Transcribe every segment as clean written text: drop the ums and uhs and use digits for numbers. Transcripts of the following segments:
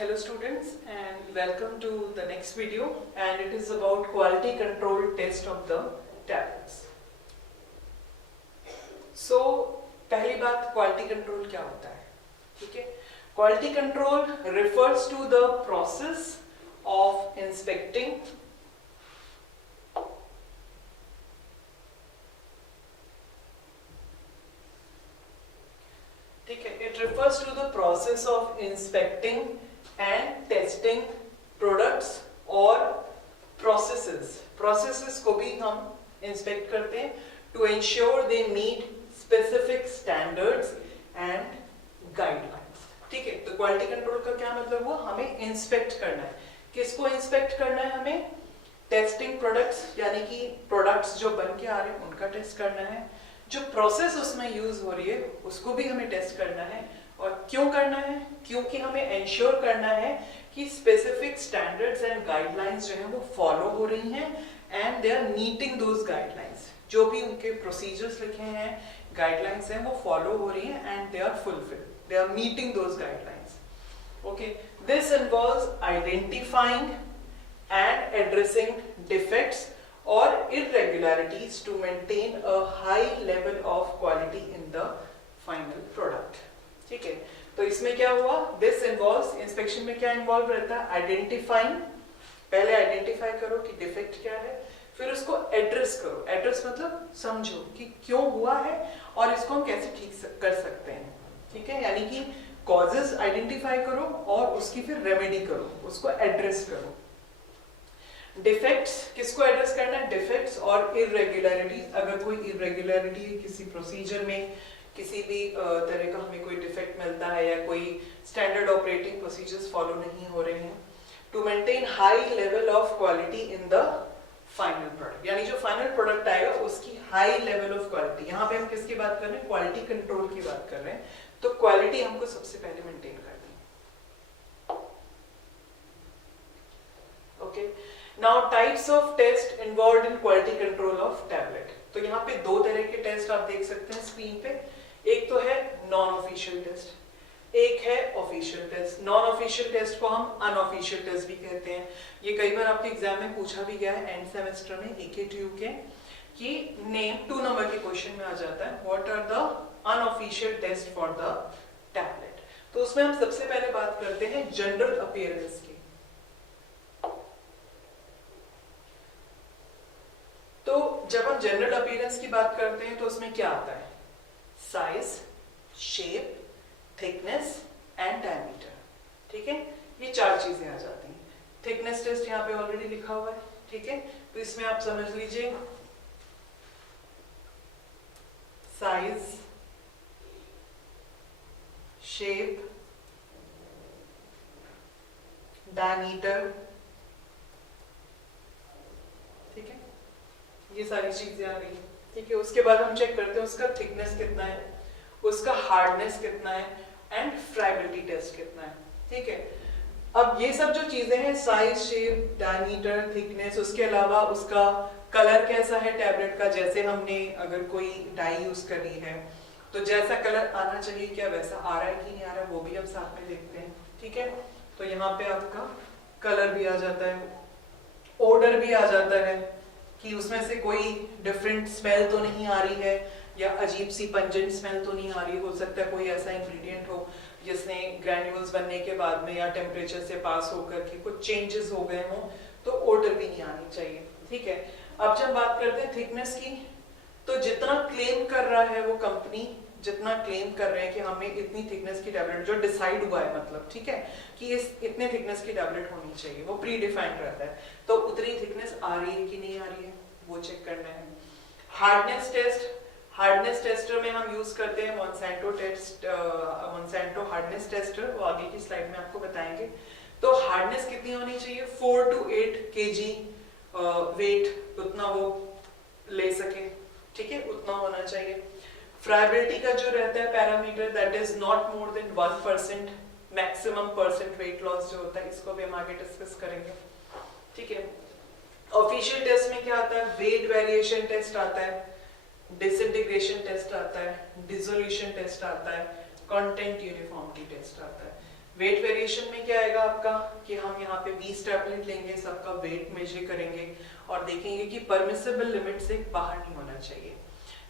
Hello students and welcome to the next video, and it is about quality control test of the tablets. So पहली बात, quality control क्या होता है? ठीक है, quality control refers to the process of inspecting it refers to the process of inspecting and testing products or processes को भी हम inspect करते हैं to ensure they meet specific standards and guidelines. ठीक है, तो quality control का क्या मतलब हुआ? हमें inspect करना है. किसको inspect करना है? हमें testing products यानी कि products जो बन के आ रहे हैं उनका test करना है, जो प्रोसेस उसमें यूज हो रही है उसको भी हमें टेस्ट करना है. और क्यों करना है? क्योंकि हमें इंश्योर करना है कि स्पेसिफिक स्टैंडर्ड्स एंड गाइडलाइंस जो हैं वो फॉलो हो रही हैं and they are meeting those guidelines. जो भी उनके प्रोसीजर्स लिखे हैं, गाइडलाइंस हैं, वो फॉलो हो रही हैं and they are fulfilled, they are meeting those guidelines. Okay, this involves identifying and addressing defects or irregularities to maintain a high level of quality in the final product. ठीक है, तो इसमें क्या हुआ? This involves, inspection में क्या involve रहता है? Identifying, पहले identify करो कि defect क्या है, फिर उसको address करो. address मतलब समझो कि क्यों हुआ है और इसको हम कैसे ठीक कर सकते हैं. ठीक है, यानी कि causes identify करो और उसकी फिर remedy करो, उसको address करो. डिफेक्ट्स किसको एड्रेस करना है? डिफेक्ट्स और इरेगुलरिटी. अगर कोई इरेगुलरिटी किसी प्रोसीजर में, किसी भी तरह का हमें कोई डिफेक्ट मिलता है या कोई स्टैंडर्ड ऑपरेटिंग प्रोसीजर्स फॉलो नहीं हो रहे हैं, to maintain high level of quality in the final product, यानी जो फाइनल प्रोडक्ट आएगा उसकी हाई लेवल ऑफ क्वालिटी. यहाँ पे हम किसकी बात कर रहे हैं? क्वालिटी कंट्रोल की बात कर रहे हैं. तो क्वालिटी हमको सबसे पहले मेंटेन करनी है. Okay, Now types of test involved in quality control of tablet. तो यहाँ पे दो तरह के टेस्ट आप देख सकते हैं स्क्रीन पे. एक तो है नॉन ऑफिशियल टेस्ट, एक है official test. Non official test को हम अनऑफिशियल टेस्ट भी कहते हैं. ये कई बार आपके एग्जाम में पूछा भी गया है एंड सेमेस्टर में AKTU के, कि नेम 2 नंबर के क्वेश्चन में आ जाता है what are the unofficial test for the tablet. तो उसमें हम सबसे पहले बात करते हैं जनरल अपीयरेंस की. तो जब हम जनरल अपीयरेंस की बात करते हैं तो उसमें क्या आता है? Size, shape, thickness and diameter. ठीक है, ये 4 चीजें आ जाती हैं. थिकनेस टेस्ट यहाँ पे ऑलरेडी लिखा हुआ है. ठीक है, तो इसमें आप समझ लीजिए साइज, शेप, डायमीटर. ठीक है, ये सारी चीजें आ रही है. ठीक है, उसके बाद हम चेक करते हैं उसका थिकनेस कितना है, उसका हार्डनेस कितना है एंड फ्राइबिलिटी टेस्ट कितना है. ठीक है, अब ये सब जो चीजें हैं, साइज, शेप, डायमीटर, थिकनेस, उसके अलावा उसका कलर कैसा है टैबलेट का. जैसे हमने अगर कोई डाई यूज करी है तो जैसा कलर आना चाहिए क्या वैसा आ रहा है कि नहीं आ रहा है, वो भी हम साथ में देखते हैं. ठीक है, तो यहाँ पे आपका कलर भी आ जाता है, ऑर्डर भी आ जाता है कि उसमें से कोई डिफरेंट स्मेल तो नहीं आ रही है या अजीब सी पंजेंट स्मेल तो नहीं आ रही. हो सकता है कोई ऐसा इंग्रेडिएंट हो जिसने ग्रैन्यूल्स बनने के बाद में या टेम्परेचर से पास होकर के कुछ चेंजेस हो गए हों, तो ऑर्डर भी नहीं आनी चाहिए. ठीक है, अब जब बात करते हैं थिकनेस की, तो जितना क्लेम कर रहा है वो कंपनी, जितना क्लेम कर रहे हैं कि हमें इतनी थिकनेस की टैबलेट, जो डिसाइड हुआ है मतलब, ठीक है, कि इस इतने थिकनेस की टैबलेट होनी चाहिए, वो प्री डिफाइंड रहता है. तो उतनी थिकनेस आ रही है कि नहीं आ रही है वो चेक करना है. हार्डनेस टेस्ट, हार्डनेस टेस्टर में हम यूज करते हैं Monsanto test, Monsanto hardness tester, वो आगे की स्लाइड में आपको बताएंगे. तो हार्डनेस कितनी होनी चाहिए? 4 to 8 kg वेट, उतना वो ले सके. ठीक है, उतना होना चाहिए. फ्राइबिलिटी का जो रहता है parameter, that is not more than 1%. Maximum percent weight loss जो होता है, इसको भी हम आगे डिस्कस करेंगे. ठीक है, ऑफिशियल टेस्ट में क्या आता है? वेट वेरिएशन टेस्ट आता है, डिसइंटीग्रेशन टेस्ट आता है, डिसोल्यूशन टेस्ट आता है, कंटेंट यूनिफॉर्मिटी टेस्ट आता है. वेट वेरिएशन में क्या आएगा आपका कि हम यहाँ पे 20 टैबलेट लेंगे, सबका वेट मेजर करेंगे और देखेंगे कि परमिसिबल लिमिट से बाहर नहीं होना चाहिए।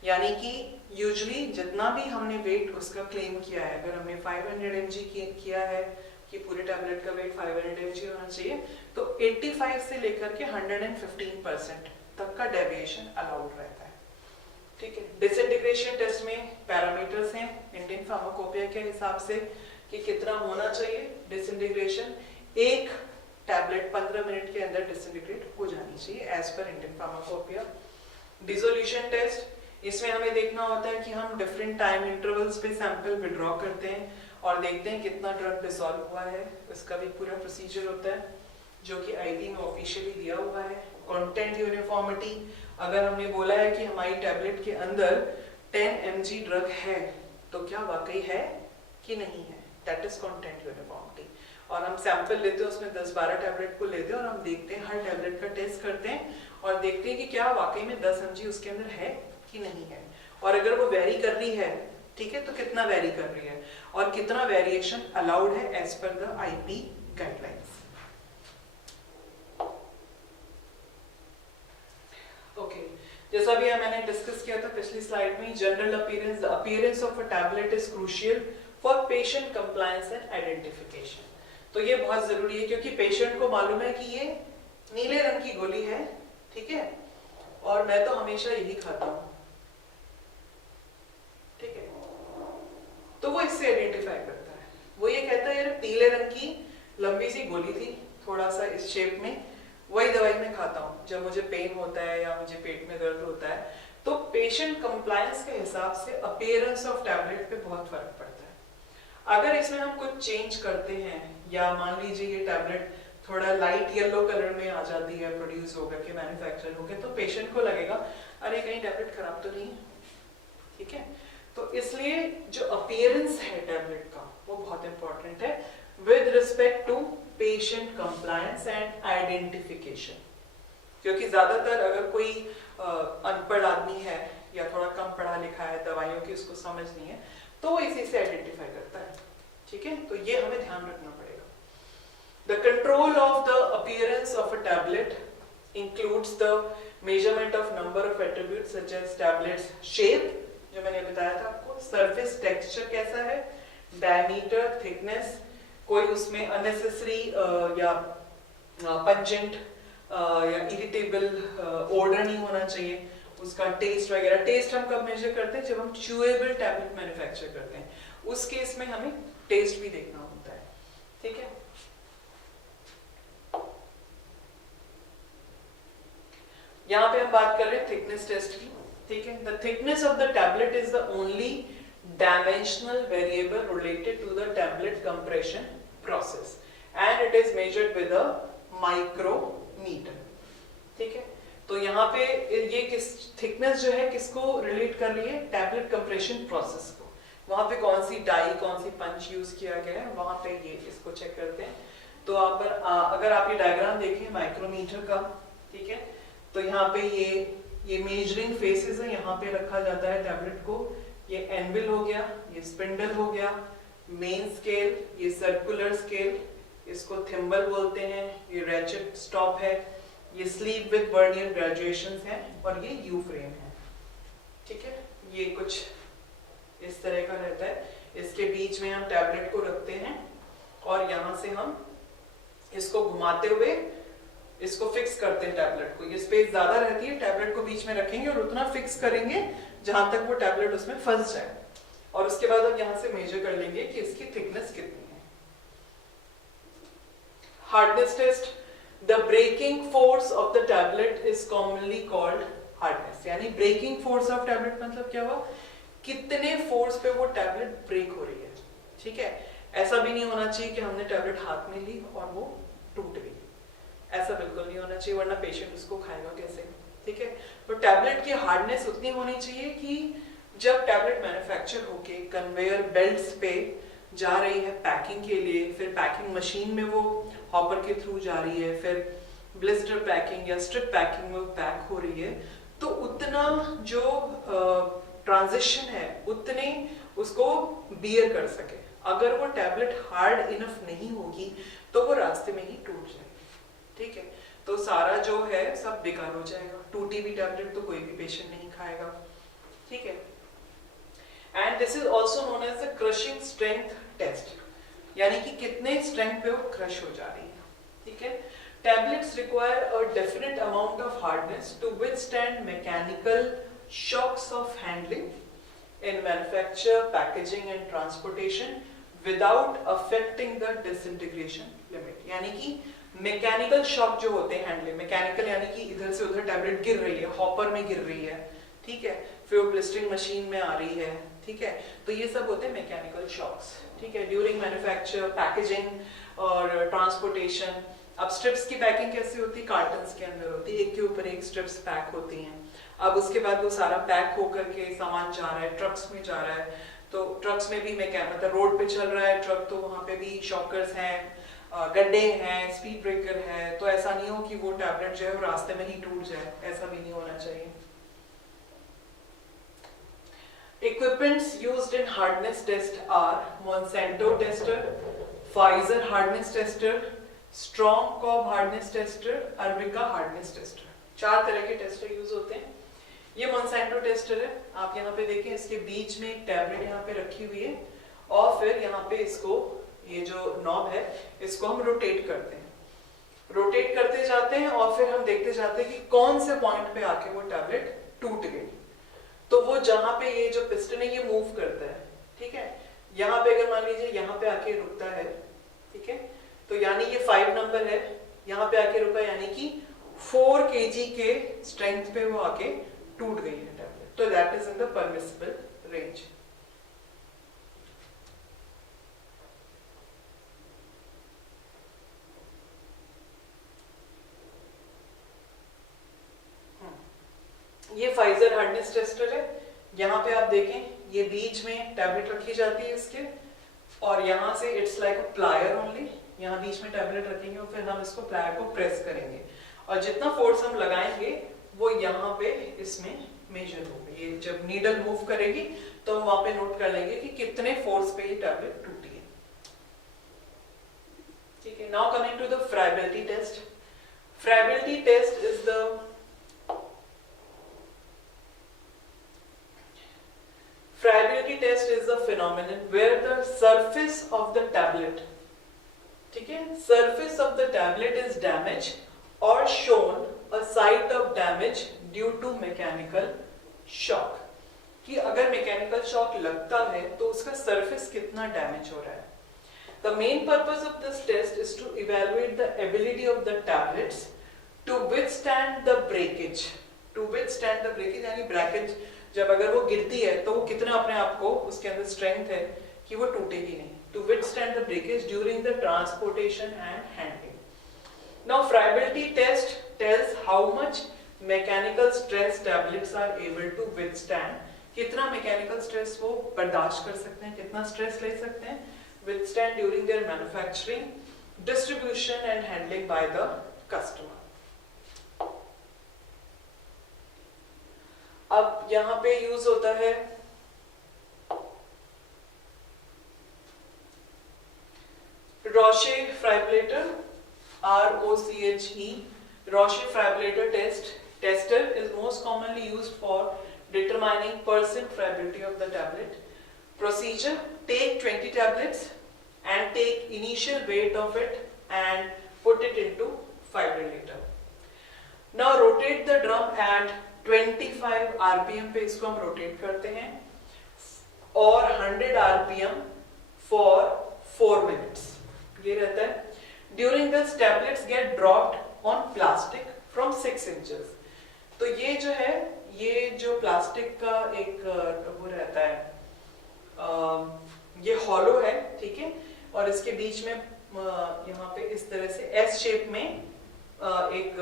यानी कि यूजुअली जितना भी हमने वेट उसका क्लेम किया है, अगर हमने 500 mg किया है कि पूरे टैबलेट का वेट 500 mg होना चाहिए, तो 85 से लेकर के 115% तक का डेविएशन अलाउड रहता है। ठीक है। डिसइंटीग्रेशन टेस्ट में पैरामीटर्स हैं इंडियन फार्माकोपिया के हिसाब से कि कितना होना चाहिए डिसइंटीग्रेशन। एक टैबलेट 15 मिनट के अंदर डिसइंटीग्रेट हो जानी चाहिए as per Indian pharmacopoeia. Dissolution test, इसमें हमें देखना होता है कि हम डिफरेंट टाइम इंटरवल्स पे सैंपल विड्रॉ करते हैं और देखते हैं कितना ड्रग डिसॉल्व हुआ है। इसका भी पूरा प्रोसीजर होता है जो कि आईवी में ऑफिशियली दिया हुआ है। कंटेंट यूनिफॉर्मिटी, अगर हमने बोला है कि हमारी टैबलेट के अंदर 10 mg ड्रग है तो क्या वाकई है कि नहीं है, दैट इज कंटेंट यूनिफॉर्मिटी। और हम सैंपल लेते हैं, उसमें 10-12 टैबलेट को लेते हैं और हम देखते हैं, हर टैबलेट का टेस्ट करते हैं और देखते हैं कि क्या वाकई में 10 mg उसके अंदर है कि नहीं है। और अगर वो वेरी कर रही है, ठीक है, तो कितना वेरी कर रही है और कितना वेरिएशन अलाउड है as per the IP guidelines. Okay, जैसा भी मैंने डिस्कस किया था पिछली स्लाइड में, general appearance, the appearance of a tablet is crucial for patient compliance and identification. तो ये बहुत जरूरी है क्योंकि पेशेंट को मालूम है कि ये नीले रंग की गोली है, ठीक है, और मैं तो हमेशा यही खाता हूं, ठीक है, तो वो इससे आइडेंटिफाई करता है। वो ये कहता है यार पीले रंग की लंबी सी गोली थी, थोड़ा सा इस शेप में, वही दवाई मैं खाता हूँ जब मुझे पेन होता है या मुझे पेट में दर्द होता है। तो पेशेंट कंप्लायंस के हिसाब से अपीयरेंस ऑफ टैबलेट पे बहुत फर्क पड़ता है। अगर इसमें हम कुछ चेंज करते हैं या मान लीजिए ये टैबलेट थोड़ा लाइट येलो कलर में आ जाती है, प्रोड्यूस होकर के मैन्युफैक्चर होकर, तो पेशेंट को लगेगा अरे कहीं टैबलेट खराब तो नहीं है, ठीक है। तो इसलिए जो अपीयरेंस है टैबलेट का वो बहुत इंपॉर्टेंट है with respect to patient compliance and identification. क्योंकि ज्यादातर अगर कोई अनपढ़ आदमी है या थोड़ा कम पढ़ा लिखा है, दवाइयों की उसको समझ नहीं है, तो वो इसी से आइडेंटिफाई करता है, ठीक है। तो ये हमें ध्यान रखना पड़ेगा। The control of the appearance of a tablet includes the measurement of number of attributes such as tablet's shape, जो मैंने बताया था आपको, surface texture कैसा है, diameter, thickness, कोई उसमें unnecessary या pungent या irritable odor नहीं होना चाहिए, उसका टेस्ट वगैरह। टेस्ट हम कब मेजर करते हैं, जब हम chewable tablet मैन्युफैक्चर करते हैं, उस केस में हमें टेस्ट भी देखना होता है, ठीक है। यहाँ पे हम बात कर रहे हैं थिकनेस टेस्ट की, ठीक है। The thickness of the tablet is the only dimensional variable related to the tablet compression process and it is measured with a micrometer, ठीक है। तो यहाँ पे ये किस थिकनेस जो है किसको रिलेट कर रही है, टैबलेट कंप्रेशन प्रोसेस को। वहां पे कौन सी डाई, कौन सी पंच यूज किया गया है, वहां पे ये इसको चेक करते हैं। तो आप अगर आप ये डायग्राम देखें माइक्रोमीटर का, ठीक है, तो यहाँ पे ये मेजरिंग फेसेस है, यहाँ पे रखा जाता है टैबलेट को। ये एनविल हो गया, ये स्पिंडल हो गया, मेन स्केल, ये सर्कुलर स्केल, इसको थिम्बल बोलते हैं, ये रैचेट स्टॉप है, ये स्लीव विद वर्नियर ग्रेजुएशंस है और ये यू फ्रेम है, ठीक है। ये कुछ इस तरह का रहता है। इसके बीच में हम टैबलेट को रखते हैं और यहाँ से हम इसको घुमाते हुए इसको फिक्स करते हैं टैबलेट को। ये स्पेस ज्यादा रहती है, टैबलेट को बीच में रखेंगे और उतना फिक्स करेंगे जहां तक वो टैबलेट उसमें फंस जाए, और उसके बाद हम यहाँ से मेजर कर लेंगे कि इसकी थिकनेस कितनी है। Hardness test, the breaking force of the tablet is commonly called hardness. यानी ब्रेकिंग फोर्स ऑफ टैबलेट मतलब क्या हुआ, कितने फोर्स पे वो टैबलेट ब्रेक हो रही है, ठीक है। ऐसा भी नहीं होना चाहिए कि हमने टैबलेट हाथ में ली और वो टूट गई, ऐसा बिल्कुल नहीं होना चाहिए, वरना पेशेंट उसको खाएगा कैसे, ठीक है। तो टैबलेट की हार्डनेस उतनी होनी चाहिए कि जब टैबलेट मैन्युफैक्चर होके कन्वेयर बेल्ट्स पे जा रही है पैकिंग के लिए, फिर पैकिंग मशीन में वो हॉपर के थ्रू जा रही है, फिर ब्लिस्टर पैकिंग या स्ट्रिप पैकिंग में पैक हो रही है, तो उतना जो ट्रांजिशन है उतने उसको बियर कर सके। अगर वो टैबलेट हार्ड इनफ नहीं होगी तो वो रास्ते में ही टूट जाएगी, ठीक है। तो सारा जो है सब बेकार हो जाएगा, टूटी हुई टैबलेट तो कोई भी पेशेंट नहीं खाएगा, ठीक है। And this is also known as the crushing strength test, यानी कि कितने स्ट्रेंथ पे वो क्रश हो जा रही है, ठीक है। Tablets require a definite amount of hardness to withstand mechanical shocks of handling in manufacture, packaging and transportation without affecting the disintegration limit. यानी कि मैकेनिकल शॉक जो होते हैं हैंडलिंग, मैकेनिकल यानी कि इधर से उधर टैबलेट गिर रही है, हॉपर में गिर रही है, ठीक है, फिर वो ब्लिस्टरिंग मशीन में आ रही है, ठीक है, तो ये सब होते हैं मैकेनिकल शॉक्स, ठीक है, ड्यूरिंग मैन्युफैक्चर, पैकेजिंग और ट्रांसपोर्टेशन। अब स्ट्रिप्स की पैकिंग कैसे होती है, कार्टन्स के अंदर होती है, एक के ऊपर एक स्ट्रिप्स पैक होती हैं। अब उसके बाद वो सारा पैक होकर के सामान जा रहा है, ट्रक्स में जा रहा है, तो ट्रक्स में भी मतलब रोड पे चल रहा है ट्रक, तो वहाँ पे भी शॉकर्स हैं, गड्ढे हैं, स्पीड ब्रेकर है, तो ऐसा नहीं हो कि वो टैबलेट जो है वो रास्ते में ही टूट जाए, ऐसा भी नहीं होना चाहिए। Equipments used in hardness test are Monsanto tester, Pfizer hardness tester, Strong Cob hardness tester, Arbica hardness tester। 4 तरह के टेस्टर यूज होते हैं। ये Monsanto टेस्टर है, आप यहाँ पे देखें, इसके बीच में एक टैबलेट यहाँ पे रखी हुई है और फिर यहाँ पे इसको, ये जो नॉब है इसको हम रोटेट करते हैं, रोटेट करते जाते हैं और फिर हम देखते जाते हैं कि कौन से पॉइंट पे आके वो टैबलेट टूट गई। तो वो जहाँ पे ये जो पिस्टन है ये मूव करता है, ठीक है, यहाँ पे अगर मान लीजिए यहाँ पे आके रुकता है, ठीक है, तो यानी ये 5 नंबर है, यहाँ पे आके रुका यानी कि 4 kg के स्ट्रेंथ पे वो आके टूट गई है टैबलेट, तो that is in the permissible range. ये फाइजर हार्डनेस टेस्टर है, यहाँ पे आप देखें ये बीच में टैबलेट रखी जाती है इसके, और यहाँ से it's like a plier only, यहाँ बीच में टैबलेट रखेंगे और फिर हम इसको प्लायर को प्रेस करेंगे और जितना फोर्स हम लगाएंगे वो यहाँ पे इसमें मेजर होगा। ये जब नीडल मूव करेगी तो हम वहां पे नोट कर लेंगे कि कितने फोर्स पे ये टैबलेट टूटी है, ठीक है। Now coming to the friability test. Friability test is the Friability test is the phenomenon where the surface of the tablet, ठीक है, surface of the tablet is damaged or shown a site of damage due to mechanical shock। कि अगर mechanical shock लगता है तो उसका surface कितना damage हो रहा है। The main purpose of this test is to evaluate the ability of the tablets to withstand the breakage। To withstand the breakage यानी breakage, जब अगर वो गिरती है तो वो कितना अपने आप को उसके अंदर स्ट्रेंथ है कि वो टूटेगी नहीं। To withstand the breakage during the transportation and handling। Now friability test tells how much mechanical stress tablets are able to withstand। कितना mechanical stress वो बर्दाश्त कर सकते हैं, कितना stress ले सकते हैं, withstand during their manufacturing, distribution and handling by the customer। अब यहाँ पे यूज होता है Roche fibrillator, ROCHE। Roche fibrillator tester is most commonly used for determining percent fibrillity of the tablet। Procedure: take 20 tablets and take initial weight of it and put it into fibrillator। Now rotate the drum at 25 RPM पे इसको हम rotate करते हैं और 100 RPM for 4 minutes ये रहता है। During this tablets get dropped on plastic from 6 inches। तो ये जो है, ये जो प्लास्टिक का एक वो रहता है, ये हॉलो है, ठीक है, और इसके बीच में यहाँ पे इस तरह से एस शेप में एक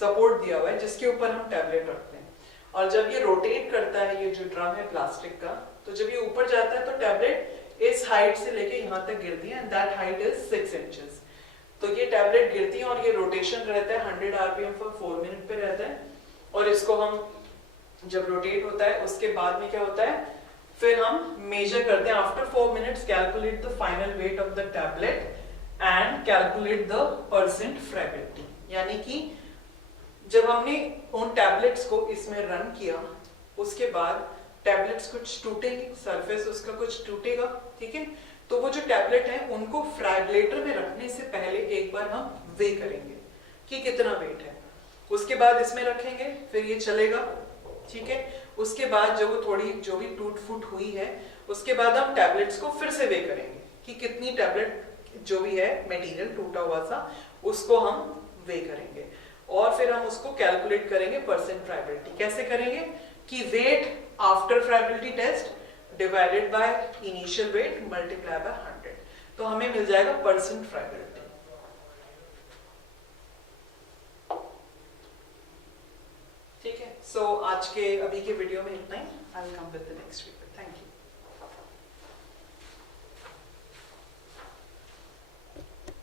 सपोर्ट दिया हुआ है जिसके ऊपर हम टैबलेट रखते हैं। और जब ये रोटेट करता है, ये जो ड्रम है प्लास्टिक का, तो जब ये ऊपर जाता है तो टैबलेट इस हाइट से लेके यहाँ तक गिरती है, and that height is 6 inches. तो ये टैबलेट गिरती है और ये रोटेशन रहता है 100 आरपीएम फॉर 4 मिनट पे रहता है। और इसको हम जब रोटेट होता है उसके बाद में क्या होता है, फिर हम मेजर करते हैं after 4 minutes calculate the final weight of the tablet and calculate the percent fragment. यानी कि जब हमने उन टैबलेट्स को इसमें रन किया उसके बाद टैबलेट्स कुछ टूटेंगे, सरफेस उसका कुछ टूटेगा, ठीक है। तो वो जो टैबलेट है उनको फ्रैगलेटर में रखने से पहले एक बार हम वे करेंगे कि कितना वेट है, उसके बाद इसमें रखेंगे, फिर ये चलेगा, ठीक है। उसके बाद जो थोड़ी जो भी टूट फूट हुई है उसके बाद हम टैबलेट्स को फिर से वे करेंगे कि कितनी टैबलेट जो भी है मटेरियल टूटा हुआ सा उसको हम वे करेंगे और फिर हम उसको कैलकुलेट करेंगे परसेंट फ्राइबिलिटी। कैसे करेंगे कि weight after friability test divided by initial weight multiply by 100, तो हमें मिल जाएगा परसेंट फ्राइबिलिटी। ठीक है। सो आज के अभी के वीडियो में इतना ही। I will come with the next video.